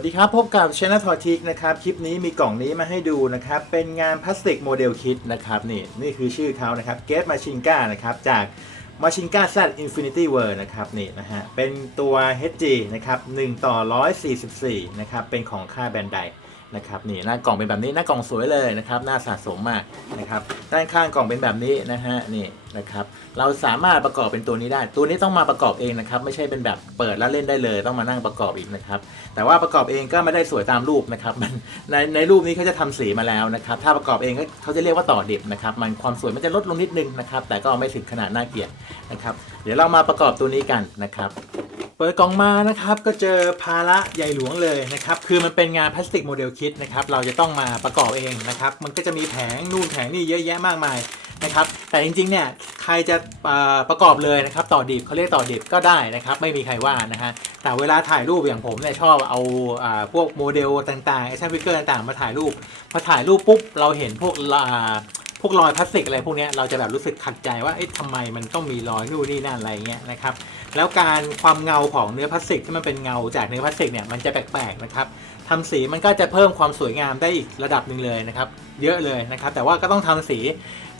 วัสดีครับ พบกับ Channel t o r t i c นะครับ คลิปนี้มีกล่องนี้มาให้ดูนะครับ เป็นงานพลาสติกโมเดลคิดนะครับนี่นี่คือชื่อเขานะครับ g a t Machinga นะครับ จาก Machinga Z Infinity World นะครับนี่นะฮะเป็นตัว HG นะครับ1ต่อ 144 นะครับ เป็นของค่าแบรนด์ไดนะครับนี่หน้ากล่องเป็นแบบนี้หน้ากล่องสวยเลยนะครับน่าสะสมมากนะครับด้านข้างกล่องเป็นแบบนี้นะฮะนี่ นะครับ เราสามารถประกอบเป็นตัวนี้ได้ ตัวนี้ต้องมาประกอบเองนะครับ ไม่ใช่เป็นแบบเปิดแล้วเล่นได้เลย ต้องมานั่งประกอบอีกนะครับ แต่ว่าประกอบเองก็ไม่ได้สวยตามรูปนะครับ มันในในรูปนี้เขาจะทำสีมาแล้วนะครับ ถ้าประกอบเองก็เขาจะเรียกว่าต่อดิบนะครับ มันความสวยมันจะลดลงนิดนึงนะครับ แต่ก็ไม่ถึงขนาดน่าเกลียดนะครับ เดี๋ยวเรามาประกอบตัวนี้กันนะครับเปิดกล่องมานะครับก็เจอภาระใหญ่หลวงเลยนะครับคือมันเป็นงานพลาสติกโมเดลคิดนะครับเราจะต้องมาประกอบเองนะครับมันก็จะมีแผงนู่นแผงนี่เยอะแยะมากมาย นะครับ แต่จริงๆเนี่ยใครจะประกอบเลยนะครับต่อดิบเขาเรียกต่อดิบก็ได้นะครับ ไม่มีใครว่านะฮะแต่เวลาถ่ายรูปอย่างผมเนี่ยชอบเอาพวกโมเดลต่างๆแอคชั่นฟิกเกอร์ต่างๆ มาถ่ายรูปพอถ่ายรูปปุ๊บเราเห็นพวกพวกรอยพลาสติกอะไรพวกนี้เราจะแบบรู้สึกขัดใจว่าเอ๊ะทำไมมันต้องมีรอยนู่นนี่นั่นอะไรเงี้ยนะครับแล้วการความเงาของเนื้อพลาสติกที่มันเป็นเงาจากเนื้อพลาสติกเนี่ยมันจะแปลกๆนะครับทำสีมันก็จะเพิ่มความสวยงามได้อีกระดับหนึ่งเลยนะครับ เยอะเลยนะครับ แต่ว่าก็ต้องทำสี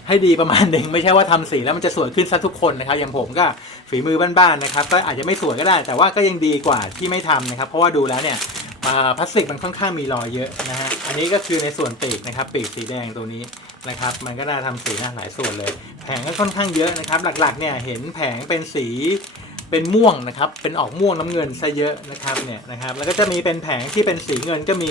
ให้ดีประมาณหนึ่งไม่ใช่ว่าทำสีแล้วมันจะสวยขึ้นซะทุกคนนะครับอย่างผมก็ฝีมือบ้านๆนะครับ ก็อาจจะไม่สวยก็ได้ แต่ว่าก็ยังดีกว่าที่ไม่ทำนะครับ เพราะว่าดูแล้วเนี่ยพลาสติกมันค่อนข้างมีรอยเยอะนะฮะอันนี้ก็คือในส่วนปีกนะครับ ปีกสีแดงตัวนี้นะครับ มันก็น่าทำสีนะหลายส่วนเลย แผงก็ค่อนข้างเยอะนะครับ หลักๆเนี่ยเห็นแผงเป็นสีเป็นม่วงนะครับ เป็นออกม่วงน้ำเงินซะเยอะนะครับเนี่ยนะครับ แล้วก็จะมีเป็นแผงที่เป็นสีเงินก็มี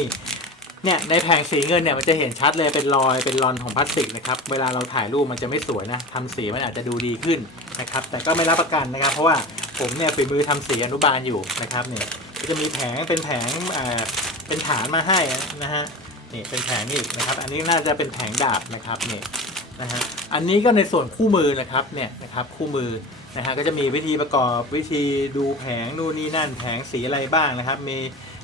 เนี่ยในแผงสีเงินเนี่ยมันจะเห็นชัดเลยเป็นรอยเป็นรอนของพลาสติกนะครับเวลาเราถ่ายรูปมันจะไม่สวยนะทำสีมันอาจจะดูดีขึ้นนะครับแต่ก็ไม่รับประกันนะครับ เพราะว่าผมเนี่ยฝีมือทำสีอนุบาลอยู่นะครับเนี่ยจะมีแผงเป็นแผงอ่าเป็นฐานมาให้นะฮะนี่เป็นแผงนี่นะครับ อันนี้น่าจะเป็นแผงดาบนะครับนี่นะฮะอันนี้ก็ในส่วนคู่มือนะครับเนี่ยนะครับคู่มือนะฮะก็จะมีวิธีประกอบวิธีดูแผงนู่นนี่นั่นแผงสีอะไรบ้างนะครับ มี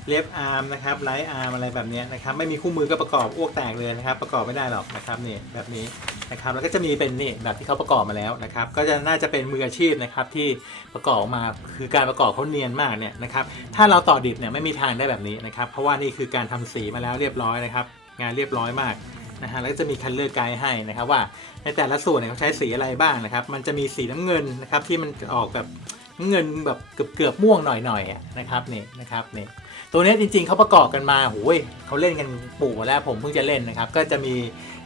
เล็บอาร์มนะครับไลท์อาร์มอะไรแบบนี้นะครับไม่มีคู่มือก็ประกอบอ้วกแตกเลยนะครับประกอบไม่ได้หรอกนะครับนี่แบบนี้นะครับแล้วก็จะมีเป็นนี่แบบที่เขาประกอบมาแล้วนะครับก็จะน่าจะเป็นมืออาชีพนะครับที่ประกอบมาคือการประกอบเขาเนียนมากเนี่ยนะครับถ้าเราต่อดิบเนี่ยไม่มีทางได้แบบนี้นะครับเพราะว่านี่คือการทำสีมาแล้วเรียบร้อยนะครับงานเรียบร้อยมากนะฮะแล้วก็จะมีคันเลอร์ไกด์ให้นะครับว่าในแต่ละส่วนเนี่ยเขาใช้สีอะไรบ้างนะครับมันจะมีสีน้ำเงินนะครับที่มันออกแบบน้ำเงินแบบเกือบเกือบม่วงหน่อยๆอะนะครับนี่นะครับนี่ ตัวนี้จริงๆเขาประกอบกันมาโอ้ยเขาเล่นกันปู่แล้วผมเพิ่งจะเล่นนะครับ ก็จะมี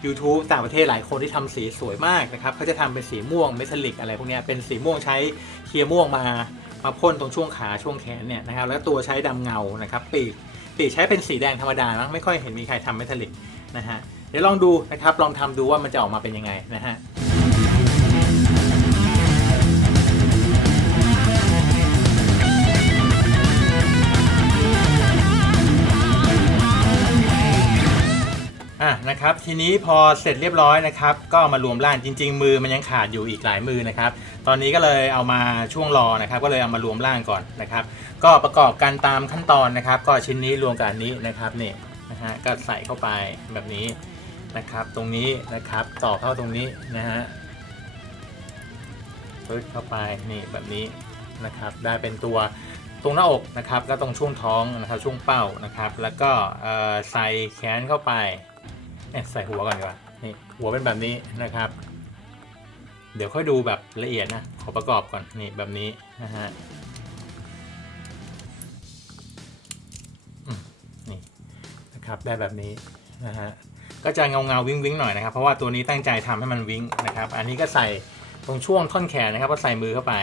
YouTube ต่างประเทศหลายคนที่ทำสีสวยมากนะครับเขาจะทำเป็นสีม่วงเมทัลลิกอะไรพวกนี้เป็นสีม่วงใช้เคลียร์ม่วงมามาพ่นตรงช่วงขาช่วงแขนเนี่ยนะครับแล้วตัวใช้ดำเงานะครับปีกปีกใช้เป็นสีแดงธรรมดานะไม่ค่อยเห็นมีใครทำเมทัลลิกนะฮะเดี๋ยวลองดูนะครับลองทำดูว่ามันจะออกมาเป็นยังไงนะฮะ นะครับ ทีนี้พอเสร็จเรียบร้อยนะครับ ก็มารวมร่างจริง ๆ มือมันยังขาดอยู่อีกหลายมือนะครับ ตอนนี้ก็เลยเอามาช่วงรอนะครับ ก็เลยเอามารวมร่างก่อนนะครับ ก็ประกอบกันตามขั้นตอนนะครับ ก็ชิ้นนี้รวมกับอันนี้นะครับนี่นะฮะก็ใส่เข้าไปแบบนี้นะครับ ตรงนี้นะครับต่อเข้าตรงนี้นะฮะปึ๊ดเข้าไปนี่แบบนี้นะครับ ได้เป็นตัวตรงหน้าอกนะครับ แล้วตรงช่วงท้องนะครับ ช่วงเป้านะครับ แล้วก็ใส่แขนเข้าไป เอ๊ะใส่หัวก่อนดีกว่านี่หัวเป็นแบบนี้นะครับ เดี๋ยวค่อยดูแบบละเอียดนะขอประกอบก่อนนี่แบบนี้นะฮะนี่นะครับได้แบบนี้นะฮะก็จะเงาเงาวิ้งวิ้งหน่อยนะครับ เพราะว่าตัวนี้ตั้งใจทำให้มันวิ้งนะครับ อันนี้ก็ใส่ตรงช่วงท่อนแขนนะครับก็ใส่มือเข้าไป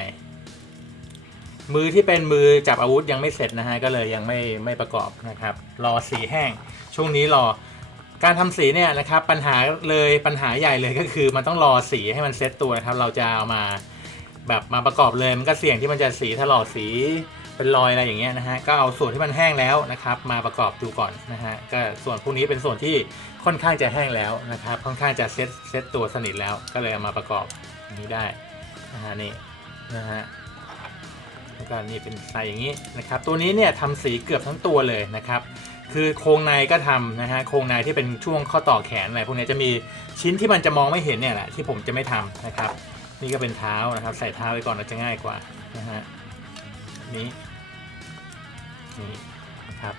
มือที่เป็นมือจับอาวุธยังไม่เสร็จนะฮะก็เลยยังไม่ไม่ประกอบนะครับ รอสีแห้ง ช่วงนี้รอ การทำสีเนี่ยนะครับปัญหาเลยปัญหาใหญ่เลยก็คือมันต้องรอสีให้มันเซ็ตตัวนะครับ เราจะเอามาแบบมาประกอบเลยมันก็เสี่ยงที่มันจะสีถลอกสีเป็นรอยอะไรอย่างเงี้ยนะฮะก็เอาส่วนที่มันแห้งแล้วนะครับ มาประกอบดูก่อนนะฮะก็ส่วนพวกนี้เป็นส่วนที่ค่อนข้างจะแห้งแล้วนะครับ ค่อนข้างจะเซ็ตเซ็ตตัวสนิทแล้วก็เลยเอามาประกอบอย่างนี้ได้นะฮะนี่นะฮะแล้วก็นี่เป็นใส่อย่างนี้นะครับ ตัวนี้เนี่ยทำสีเกือบทั้งตัวเลยนะครับ คือโครงในก็ทำนะฮะโครงในที่เป็นช่วงข้อต่อแขนอะไรพวกนี้จะมีชิ้นที่มันจะมองไม่เห็นเนี่ยแหละที่ผมจะไม่ทำนะครับ นี่ก็เป็นเท้านะครับ ใส่เท้าไว้ก่อนเราจะง่ายกว่านะฮะนี้นี่นะครับ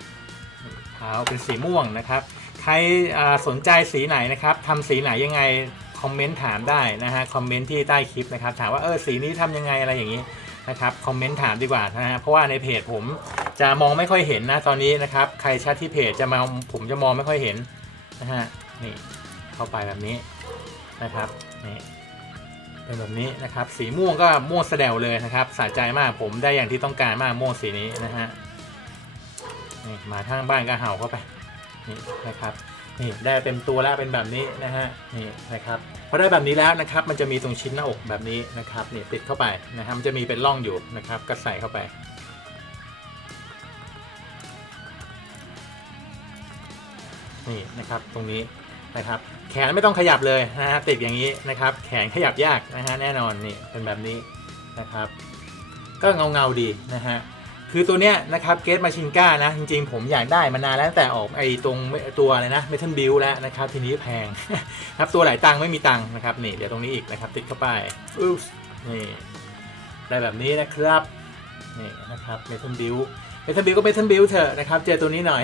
ขาเป็นสีม่วงนะครับ ใครสนใจสีไหนนะครับทำสีไหนยังไงคอมเมนต์ถามได้นะฮะคอมเมนต์ที่ใต้คลิปนะครับ ถามว่าเออสีนี้ทำยังไงอะไรอย่างนี้ นะครับคอมเมนต์ถามดีกว่านะฮะเพราะว่าในเพจผมจะมองไม่ค่อยเห็นนะตอนนี้นะครับใครแชทที่เพจจะมาผมจะมองไม่ค่อยเห็นนะฮะนี่เข้าไปแบบนี้นะครับนี่เป็นแบบนี้นะครับสีม่วงก็ม่วงแสดวเลยนะครับสะใจมากผมได้อย่างที่ต้องการมากม่วงสีนี้นะฮะนี่มาทางบ้านก็เห่าเข้าไปนี่นะครับ นี่ได้เต็มตัวแล้วเป็นแบบนี้นะฮะนี่นะครับพอได้แบบนี้แล้วนะครับมันจะมีตรงชิ้นหน้าอกแบบนี้นะครับนี่ติดเข้าไปนะครับมันจะมีเป็นร่องอยู่นะครับก็ใส่เข้าไปนี่นะครับตรงนี้นะครับแขนไม่ต้องขยับเลยนะฮะติดอย่างนี้นะครับ แขนขยับยากนะฮะแน่นอนนี่เป็นแบบนี้นะครับ ก็เงาเงาดีนะฮะ คือตัวเนี้ยนะครับเกตมาชินก้านะ จริงๆ ผมอยากได้มานานแล้วตั้งแต่ออกไอ้ตรงตัวอะไรนะเมทัลบิลแล้วนะครับ ทีนี้แพงครับตัวหลายตังค์ไม่มีตังค์นะครับนี่เดี๋ยวตรงนี้อีกนะครับ ติดเข้าไปอุ๊บนี่ได้แบบนี้นะครับนี่นะครับเมทัลบิลเมทัลบิลก็เมทัลบิลเถอะนะครับ เจอตัวนี้หน่อย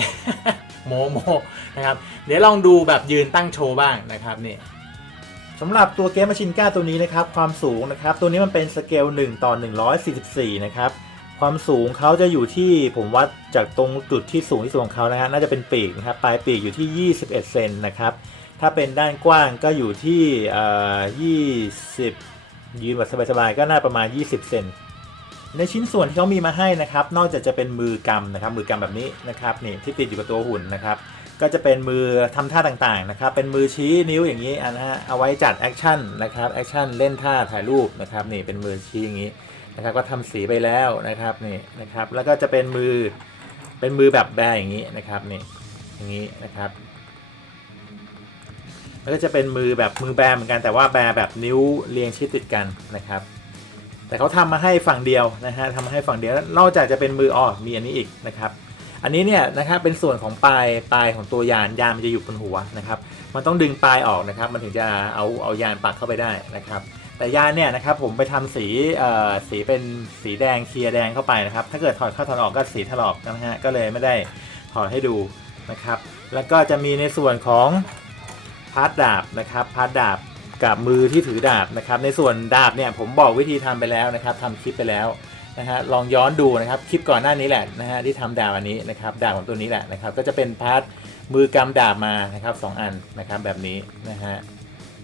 โมโมนะครับ เดี๋ยวลองดูแบบยืนตั้งโชว์บ้างนะครับนี่สำหรับตัวเกมมาชินก้าตัวนี้นะครับ ความสูงนะครับ ตัวนี้มันเป็นสเกล1ต่อ144 นะครับ ความสูงเขาจะอยู่ที่ผมวัดจากตรงจุดที่สูงที่สุดของเขานะฮะน่าจะเป็นปีกนะครับปลายปีกอยู่ที่ 21 เซนนะครับถ้าเป็นด้านกว้างก็อยู่ที่ 20 ยืนแบบสบายๆก็น่าประมาณ 20 เซนในชิ้นส่วนที่เขามีมาให้นะครับ นอกจากจะเป็นมือกำนะครับมือกำแบบนี้นะครับนี่ที่ติดอยู่กับตัวหุ่นนะครับ ก็จะเป็นมือทำท่าต่างๆนะครับ เป็นมือชี้นิ้วอย่างนี้นะฮะ เอาไว้จัดแอคชั่นนะครับ แอคชั่นเล่นท่าถ่ายรูปนะครับนี่เป็นมือชี้อย่างนี้นะครับ ก็ทำสีไปแล้วนะครับนี่นะครับ แล้วก็จะเป็นมือเป็นมือแบบแบอย่างนี้นะครับนี่อย่างนี้นะครับ แล้วก็จะเป็นมือแบบมือแบเหมือนกันแต่ว่าแบแบบนิ้วเรียงชิดติดกันนะครับ แต่เขาทำมาให้ฝั่งเดียวนะฮะทำมาให้ฝั่งเดียวนอกจากจะเป็นมืออ๋อมีอันนี้อีกนะครับ อันนี้เนี่ยนะครับเป็นส่วนของปลายปลายของตัวยานยานมันจะอยู่บนหัวนะครับ มันต้องดึงปลายออกนะครับ มันถึงจะเอาเอายานปักเข้าไปได้นะครับ แต่ยานเนี่ยนะครับผมไปทำสีเอ่อสีเป็นสีแดงเคลียร์แดงเข้าไปนะครับ ถ้าเกิดถอดเข้าถอดออกก็สีถลอกนะฮะก็เลยไม่ได้ถอดให้ดูนะครับ แล้วก็จะมีในส่วนของพาร์ทดาบนะครับพาร์ทดาบกับมือที่ถือดาบนะครับ ในส่วนดาบเนี่ยผมบอกวิธีทำไปแล้วนะครับทำคลิปไปแล้ว นะฮะลองย้อนดูนะครับคลิปก่อนหน้านี้แหละนะฮะที่ทำดาบอันนี้นะครับดาบของตัวนี้แหละนะครับก็จะเป็นพาร์ทมือกำดาบมานะครับสองอันนะครับแบบนี้นะฮะ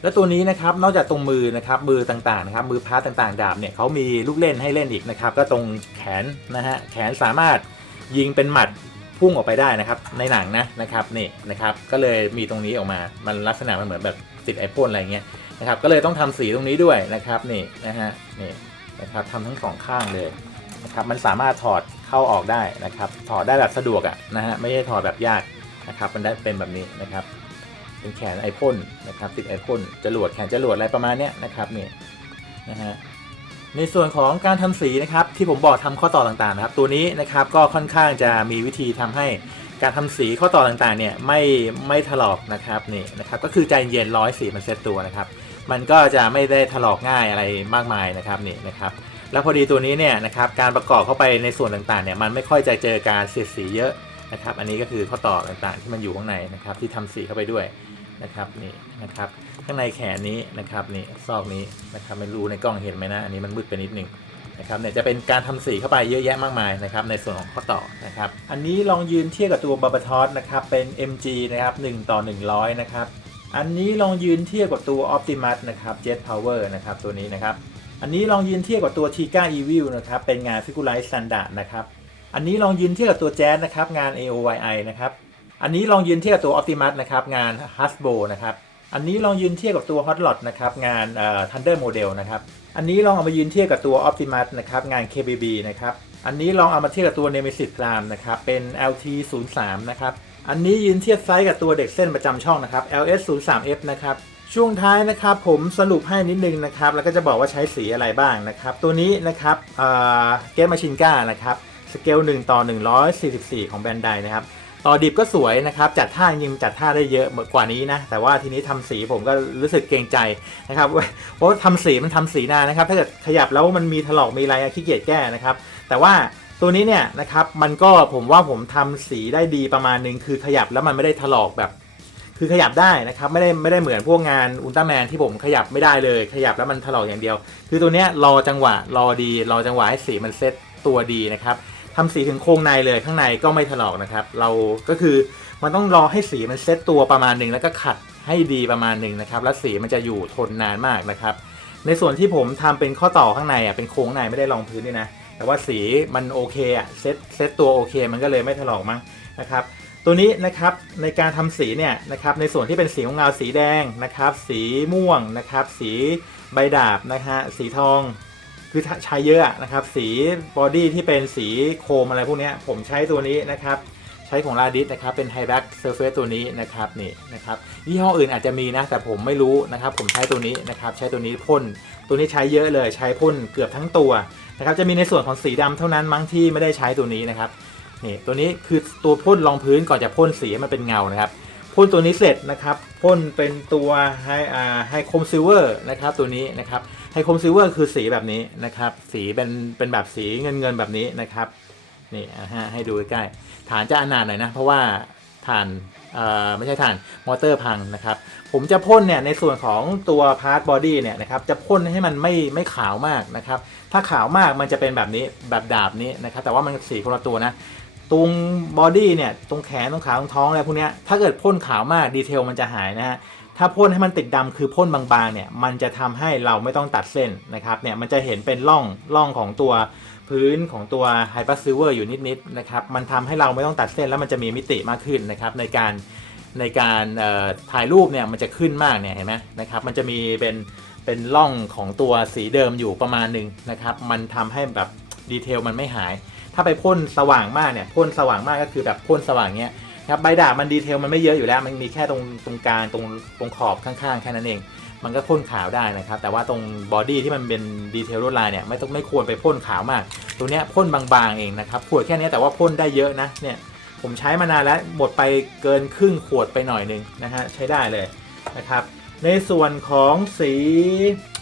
แล้วตัวนี้นะครับนอกจากตรงมือนะครับมือต่างๆนะครับมือพาร์ทต่างๆ ดาบเนี่ยเขามีลูกเล่นให้เล่นอีกนะครับก็ตรงแขนนะฮะแขนสามารถยิงเป็นหมัดพุ่งออกไปได้นะครับในหนังนะนะครับนี่นะครับก็เลยมีตรงนี้ออกมามันลักษณะมันเหมือนแบบติดไอพ่นอะไรเงี้ยนะครับก็เลยต้องทำสีตรงนี้ด้วยนะครับนี่นะฮะนี่ นะครับทำทั้งสองข้างเลยนะครับมันสามารถถอดเข้าออกได้นะครับ ถอดได้แบบสะดวกอะนะฮะไม่ใช่ถอดแบบยากนะครับมันได้เป็นแบบนี้นะครับ เป็นแขนไอพ่นนะครับติดไอพ่นจรวดแขนจรวดอะไรประมาณเนี้ยนะครับนี่นะฮะในส่วนของการทำสีนะครับที่ผมบอกทำข้อต่อต่างๆนะครับ ตัวนี้นะครับก็ค่อนข้างจะมีวิธีทำให้การทำสีข้อต่อต่างๆเนี่ยไม่ไม่ถลอกนะครับนี่นะครับก็คือใจเย็นร้อยสีมันเซตตัวนะครับ มันก็จะไม่ได้ถลอกง่ายอะไรมากมายนะครับนี่นะครับ แล้วพอดีตัวนี้เนี่ยนะครับการประกอบเข้าไปในส่วนต่างๆเนี่ยมันไม่ค่อยจะเจอการเสียดสีเยอะนะครับ อันนี้ก็คือข้อต่อต่างๆที่มันอยู่ข้างในนะครับ ที่ทำสีเข้าไปด้วยนะครับนี่นะครับ ข้างในแขนนี้นะครับนี่ซอกนี้นะครับไม่รู้ในกล้องเห็นไหมนะอันนี้มันมืดไปนิดนึงนะครับเนี่ยจะเป็นการทำสีเข้าไปเยอะแยะมากมายนะครับในส่วนของข้อต่อนะครับอันนี้ลองยืนเทียบกับตัวบาบาทอสนะครับเป็น MG นะครับ1ต่อ 100 นะครับ อันนี้ลองยืนเทียบกับตัว Optimus นะครับ Jet Power นะครับตัวนี้นะครับ อันนี้ลองยืนเทียบกับตัว t i g a Evil นะครับเป็นงาน Figurine Standard นะครับ อันนี้ลองยืนเทียบกับตัว Jazz นะครับงาน AOYI นะครับอันนี้ลองยืนเทียบกับตัว Optimus นะครับงาน Hasbro นะครับอันนี้ลองยืนเทียบกับตัว Hot Rod นะครับงาน Thunder Model นะครับอันนี้ลองเอามายืนเทียบกับตัว Optimus นะครับงาน KBB นะครับอันนี้ลองเอามาเทียบกับตัว Nemesis Prime นะครับเป็น LT 0 3 นะครับ อันนี้ยืนเทียบไซส์กับตัวเด็กเส้นประจำช่องนะครับ LS 0 3 F นะครับ ช่วงท้ายนะครับผมสรุปให้นิดนึงนะครับ แล้วก็จะบอกว่าใช้สีอะไรบ้างนะครับ ตัวนี้นะครับเกมมาชินก้านะครับ สเกล 1 ต่อ 144 ของแบรนด์ไดนะครับ ต่อดิบก็สวยนะครับ จัดท่ายิงจัดท่าได้เยอะกว่านี้นะ แต่ว่าทีนี้ทำสีผมก็รู้สึกเกรงใจนะครับ เพราะว่าทำสีมันทำสีนานนะครับ ถ้าเกิดขยับแล้วมันมีถลอกมีอะไรขี้เกียจแก้นะครับ แต่ว่า ตัวนี้เนี่ยนะครับมันก็ผมว่าผมทำสีได้ดีประมาณหนึงคือขยับแล้วมันไม่ได้ถลอกแบบ คือขยับได้นะครับไม่ได้ไม่ได้เหมือนพวกงานอุลตร้าแมนที่ผมขยับไม่ได้เลย ขยับแล้วมันถลอกอย่างเดียว คือตัวเนี้ยรอจังหวะรอดีรอจังหวะให้สีมันเซ็ตตัวดีนะครับทำสีถึงโครงในเลยข้างในก็ไม่ถลอกนะครับ เราก็คือมันต้องรอให้สีมันเซ็ตตัวประมาณหนึ่งแล้วก็ขัดให้ดีประมาณหนึ่งนะครับ แล้วสีมันจะอยู่ทนนานมากนะครับ ในส่วนที่ผมทำเป็นข้อต่อข้างในอะเป็นโค้งในไม่ได้รองพื้นด้วยนะ แต่ว่าสีมันโอเคอะเซตเซตตัวโอเค มันก็เลยไม่ถลอกมั้งนะครับ ตัวนี้นะครับในการทำสีเนี่ยนะครับในส่วนที่เป็นสีของเงาสีแดงนะครับสีม่วงนะครับสีใบดาบนะฮะสีทองคือใช้เยอะนะครับสีบอดี้ที่เป็นสีโครมอะไรพวกเนี้ยผมใช้ตัวนี้นะครับใช้ของลาดิสนะครับเป็นไฮแบ็กเซอร์เฟสตัวนี้นะครับนี่นะครับยี่ห้ออื่นอาจจะมีนะแต่ผมไม่รู้นะครับผมใช้ตัวนี้นะครับใช้ตัวนี้พ่นตัวนี้ใช้เยอะเลยใช้พ่นเกือบทั้งตัว นะครับจะมีในส่วนของสีดำเท่านั้นมั้งที่ไม่ได้ใช้ตัวนี้นะครับนี่ตัวนี้คือตัวพ่นรองพื้นก่อนจะพ่นสีให้มันเป็นเงานะครับพ่นตัวนี้เสร็จนะครับพ่นเป็นตัวไฮอ่าไฮโคมซิลเวอร์นะครับตัวนี้นะครับไฮโคมซิลเวอร์คือสีแบบนี้นะครับสีเป็นเป็นแบบสีเงินเงินแบบนี้นะครับนี่ฮะให้ดูใกล้ๆฐานจะอนาถหน่อยนะ เพราะว่าฐานเอ่อไม่ใช่ฐานมอเตอร์พังนะครับ ผมจะพ่นเนี่ยในส่วนของตัวพาร์ทบอดี้เนี่ยนะครับจะพ่นให้มันไม่ไม่ขาวมากนะครับ ถ้าขาวมากมันจะเป็นแบบนี้แบบดาบนี้นะครับ แต่ว่ามันสีคนละตัวนะตรงบอดี้เนี่ยตรงแขนตรงขาตรงท้องอะไรพวกนี้ถ้าเกิดพ่นขาวมากดีเทลมันจะหายนะฮะถ้าพ่นให้มันติดดำคือพ่นบางๆเนี่ยมันจะทำให้เราไม่ต้องตัดเส้นนะครับเนี่ยมันจะเห็นเป็นร่องร่องของตัวพื้นของตัวไฮป e r ซิเวอร์อยู่นิดๆนะครับมันทำให้เราไม่ต้องตัดเส้นแล้วมันจะมีมิติมากขึ้นนะครับในการในการถ่ายรูปเนี่ยมันจะขึ้นมากเนี่ยเห็นไหมนะครับมันจะมีเป็น เป็นร่องของตัวสีเดิมอยู่ประมาณหนึ่งนะครับ มันทำให้แบบดีเทลมันไม่หาย ถ้าไปพ่นสว่างมากเนี่ยพ่นสว่างมากก็คือแบบพ่นสว่างเนี้ยครับใบดาบมันดีเทลมันไม่เยอะอยู่แล้ว มันมีแค่ตรงตรงกลางตรงตรงขอบข้างๆแค่นั้นเอง มันก็พ่นขาวได้นะครับ แต่ว่าตรงบอดี้ที่มันเป็นดีเทลลวดลายเนี่ยไม่ต้องไม่ควรไปพ่นขาวมาก ตัวเนี้ยพ่นบางๆเองนะครับขวดแค่เนี้ยแต่ว่าพ่นได้เยอะนะเนี่ยผมใช้มานานแล้วหมดไปเกินครึ่งขวดไปหน่อยนึงนะฮะใช้ได้เลยนะครับ ในส่วนของสี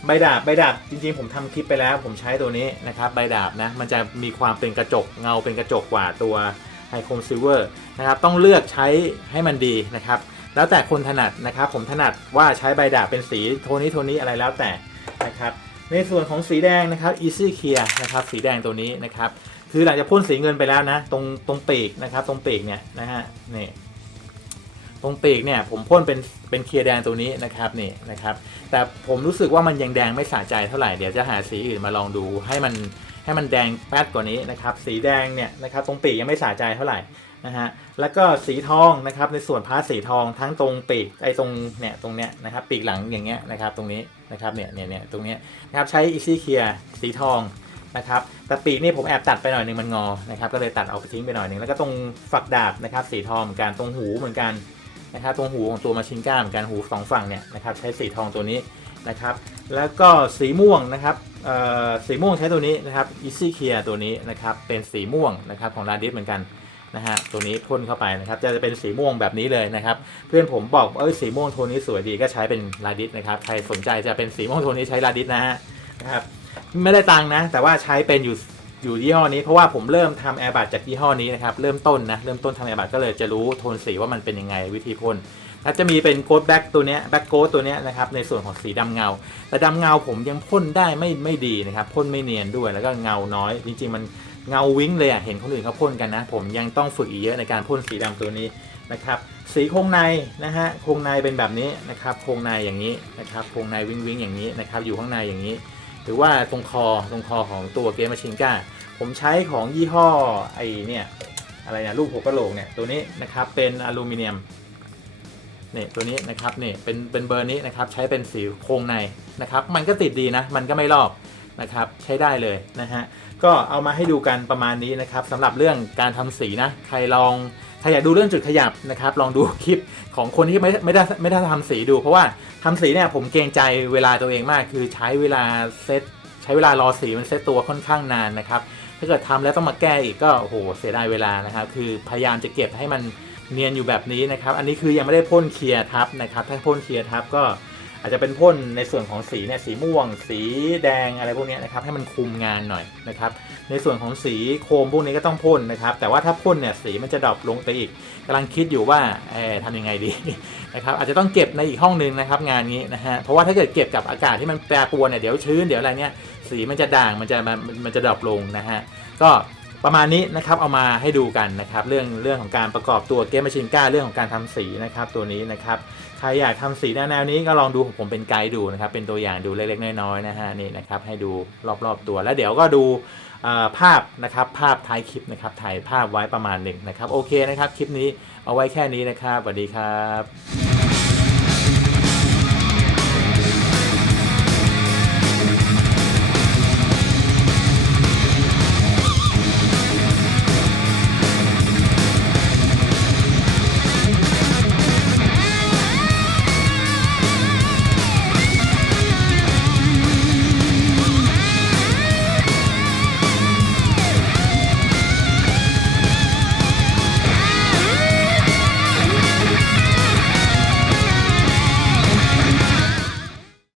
ใบดาบใบดาบจริงๆ ผมทำคลิปไปแล้ว ผมใช้ตัวนี้นะครับใบดาบนะมันจะมีความเป็นกระจกเงาเป็นกระจกกว่าตัวไฮโคมซิลเวอร์นะครับต้องเลือกใช้ให้มันดีนะครับแล้วแต่คนถนัดนะครับผมถนัดว่าใช้ใบดาบเป็นสีโทนนี้โทนนี้อะไรแล้วแต่นะครับในส่วนของสีแดงนะครับ Easy Clear นะครับสีแดงตัวนี้นะครับคือหลังจากพ่นสีเงินไปแล้วนะ ตรงตรงปีกนะครับตรงปีกเนี่ยนะฮะนี่ ตรงปีกเนี่ยผมพ่นเป็นเป็นเคลียร์แดงตัวนี้นะครับนี่นะครับ แต่ผมรู้สึกว่ามันยังแดงไม่สะใจเท่าไหร่เดี๋ยวจะหาสีอื่นมาลองดูให้มันให้มันแดงแป๊ดกว่านี้นะครับ สีแดงเนี่ยนะครับตรงปีกยังไม่สะใจเท่าไหร่นะฮะแล้วก็สีทองนะครับในส่วนพาร์ทสีทองทั้งตรงปีกไอ้ตรงเนี่ยตรงเนี้ยนะครับปีกหลังอย่างเงี้ยนะครับตรงนี้นะครับเนี่ยเนี่ยเนี่ยตรงเนี้ยนะครับใช้ Easy Clear สีทองนะครับแต่ปีกนี่ผมแอบตัดไปหน่อยนึงมันงอนะครับก็เลยตัดเอาไปทิ้งไปหน่อยนึงแล้วก็ตรงฝักดาบนะครับสีทองเหมือนกันตรงหูเหมือนกัน นะครับตรงหูของตัวมาชินก้าเหมือนกันหูสองฝั่งเนี่ยนะครับใช้สีทองตัวนี้นะครับแล้วก็สีม่วงนะครับเอ่อสีม่วงใช้ตัวนี้นะครับ Easy Clear ตัวนี้นะครับเป็นสีม่วงนะครับของ r a d i s เหมือนกันนะฮะตัวนี้พ่นเข้าไปนะครับจะเป็นสีม่วงแบบนี้เลยนะครับเพื่อนผมบอกเอ้ยสีม่วงโทนนี้สวยดีก็ใช้เป็น r a d i s นะครับใครสนใจจะเป็นสีม่วงโทนนี้ใช้ r a d i s นะฮะนะครับไม่ได้ตังค์นะแต่ว่าใช้เป็นอยู่ อยู่ยี่ห้อนี้เพราะว่าผมเริ่มทำแอร์บัตจากยี่ห้อนี้นะครับเริ่มต้นนะเริ่มต้นทำแอร์บัตก็เลยจะรู้โทนสีว่ามันเป็นยังไงวิธีพ่นแล้วจะมีเป็นโค้ดแบ็กตัวเนี้ยแบ็กโค้ดตัวเนี้ยนะครับในส่วนของสีดำเงา แต่ดำเงาผมยังพ่นได้ไม่ไม่ดีนะครับพ่นไม่เนียนด้วยแล้วก็เงาน้อย จริงๆมันเงาวิ้งเลยอะเห็นคนอื่นเขาพ่นกันนะ ผมยังต้องฝึกอีกเยอะในการพ่นสีดำตัวนี้นะครับสีโครงในนะฮะโครงในเป็นแบบนี้นะครับโครงในอย่างนี้นะครับโครงในวิ้งวิ้งอย่างนี้นะครับอยู่ข้างในอย่างนี้ หรือว่าตรงคอตรงคอของตัวเกมมาชิงก้าผมใช้ของยี่ห้อไอเนี่ยอะไรเนี่ยรูปหัวกะโหลกเนี่ยตัวนี้นะครับเป็นอลูมิเนียมเนี่ยตัวนี้นะครับเนี่ยเป็นเป็นเบอร์นี้นะครับใช้เป็นสีโครงในนะครับ มันก็ติดดีนะ มันก็ไม่ลอกนะครับใช้ได้เลยนะฮะก็เอามาให้ดูกันประมาณนี้นะครับสำหรับเรื่องการทำสีนะใครลอง ใครอยากดูเรื่องจุดขยับนะครับ ลองดูคลิปของคนที่ไม่ไม่ได้ไม่ได้ทำสีดู เพราะว่าทำสีเนี่ยผมเกรงใจเวลาตัวเองมาก คือใช้เวลาเซตใช้เวลารอสีมันเซตตัวค่อนข้างนานนะครับถ้าเกิดทำแล้วต้องมาแก้อีกก็โอ้โหเสียดายเวลานะครับ คือพยายามจะเก็บให้มันเนียนอยู่แบบนี้นะครับ อันนี้คือยังไม่ได้พ่นเคลียร์ทับนะครับ ถ้าพ่นเคลียร์ทับก็อาจจะเป็นพ่นในส่วนของสีเนี่ยสีม่วง สีแดงอะไรพวกนี้นะครับให้มันคุมงานหน่อยนะครับ ในส่วนของสีโคมพวกนี้ก็ต้องพ่นนะครับ แต่ว่าถ้าพ่นเนี่ยสีมันจะดรอปลงไปอีกกำลังคิดอยู่ว่าเออทำยังไงดีนะครับอาจจะต้องเก็บในอีกห้องหนึงนะครับงานนี้นะฮะเพราะว่าถ้าเกิดเก็บกับอากาศที่มันแปรปรวนเนี่ยเดี๋ยวชื้นเดี๋ยวอะไรเนี่ยสีมันจะด่างมันจะมันมันจะดรอปลงนะฮะก็ประมาณนี้นะครับเอามาให้ดูกันนะครับเรื่องเรื่องของการประกอบตัวเกมมาชินก้าเรื่องของการทำสีนะครับตัวนี้นะครับใครอยากทำสีแนวนี้ก็ลองดูของผมเป็นไกด์ดูนะครับเป็นตัวอย่างดูเล็กๆน้อยๆนะฮะนี่นะครับให้ดูรอบๆตัวแล้วเดี๋ยวก็ดู ภาพนะครับภาพท้ายคลิปนะครับถ่ายภาพไว้ประมาณหนึ่งนะครับโอเคนะครับคลิปนี้เอาไว้แค่นี้นะครับสวัสดีครับ